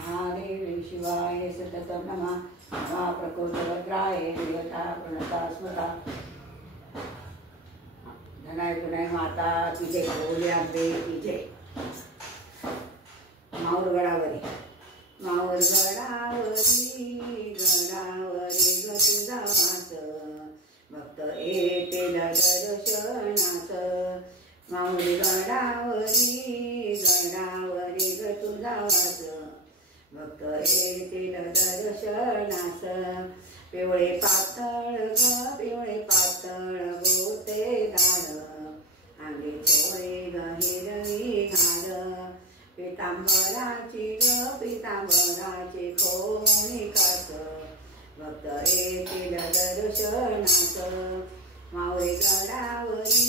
महादेवी शिवाय सततं नमः। नमः प्रकृतिभद्राय देवता प्रणता स्मृता। धनाय गुणाय माता की जय, बोले अंबे की जय। माऊरगडावरी गडावरी ग तुझा वास, भक्त येतील दर्शनास। माऊरगडावरी ग तुझा वास, भक्त येतील दर्शनास। पिवळे पातळ गोते दार, अंगी चोळे ग हिरवी घार। पितांबराची खोणी कास, भक्त येतील दर्शनास। माऊली गडावरी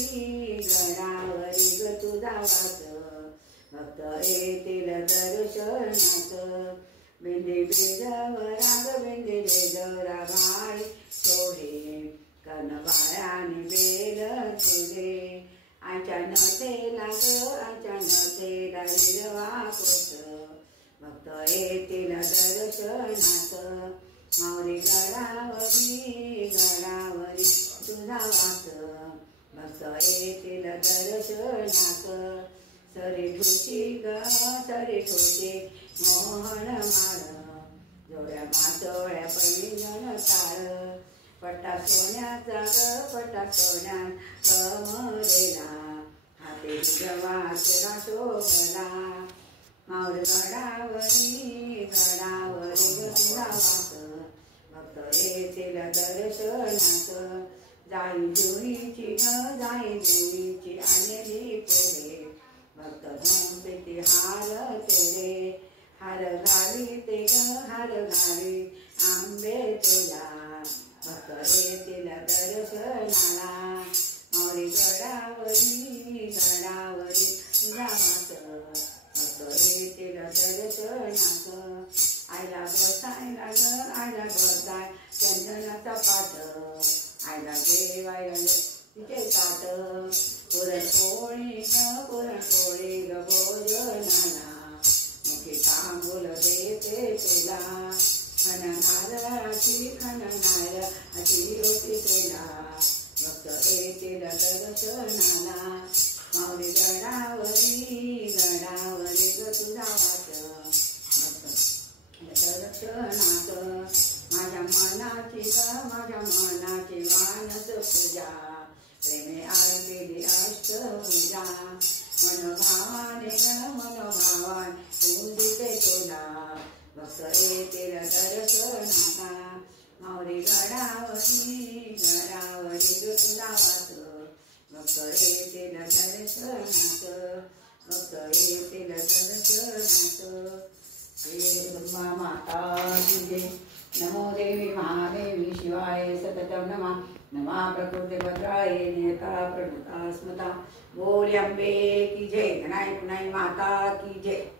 ग तुझा वास, भक्त येतील दर्शनास। बिंदी बेजरा भाळी सोडे, कनबाळाने बेल तुझे। आच्या नथेला हिरवा कोस, भक्त येतील दर्शनास। माऊली गडावरी तुझा वास, भक्त येतील दर्शनास। सरी ठुशी मोहन माळ, जोड्या मासोळ्या पैंजण ताळ। पट्टा सोन्याचा कमरेला, हाते जवाचा शोभला। माऊली गडावरी ग तुझा वास, भक्त येतील दर्शनास। जाई जुईची आणली पोरे, भक्त झोंपेती हार तेरे। हार घाली आंबे तुला, भक्त येतील दर्शनाला। माऊली गडावरी तुझा वास, भक्त येतील दर्शनास। आईला बसाय चंदनाचा पाट, आईला जेवायला तिचे ताट। पुरणपोळी ग भोजनाला, मुखी तांबूल देते तुला। खण नारळाची रोटी तुला, भक्त येतील दर्शनाला। माऊली गडावरी ग तुझा वास, भक्त दर्शनास। माझ्या मनाची मानस पूजा, प्रेमे आरलेली अष्टभुजा। मनोभावाने पूजिते तुला, भक्त येतील दर्शनाला। माऊली गडावरी ग तुझा वास, भक्त येतील दर्शनास। भक्त येतील दर्शनास। श्री माता की जय। नमो देवी महादेवी शिवाय सततं नमः। नमः प्रकृतिभद्राय देवता प्रणता स्मृता। बोले अंबे की जय। धनाय गुणाय माता की जय।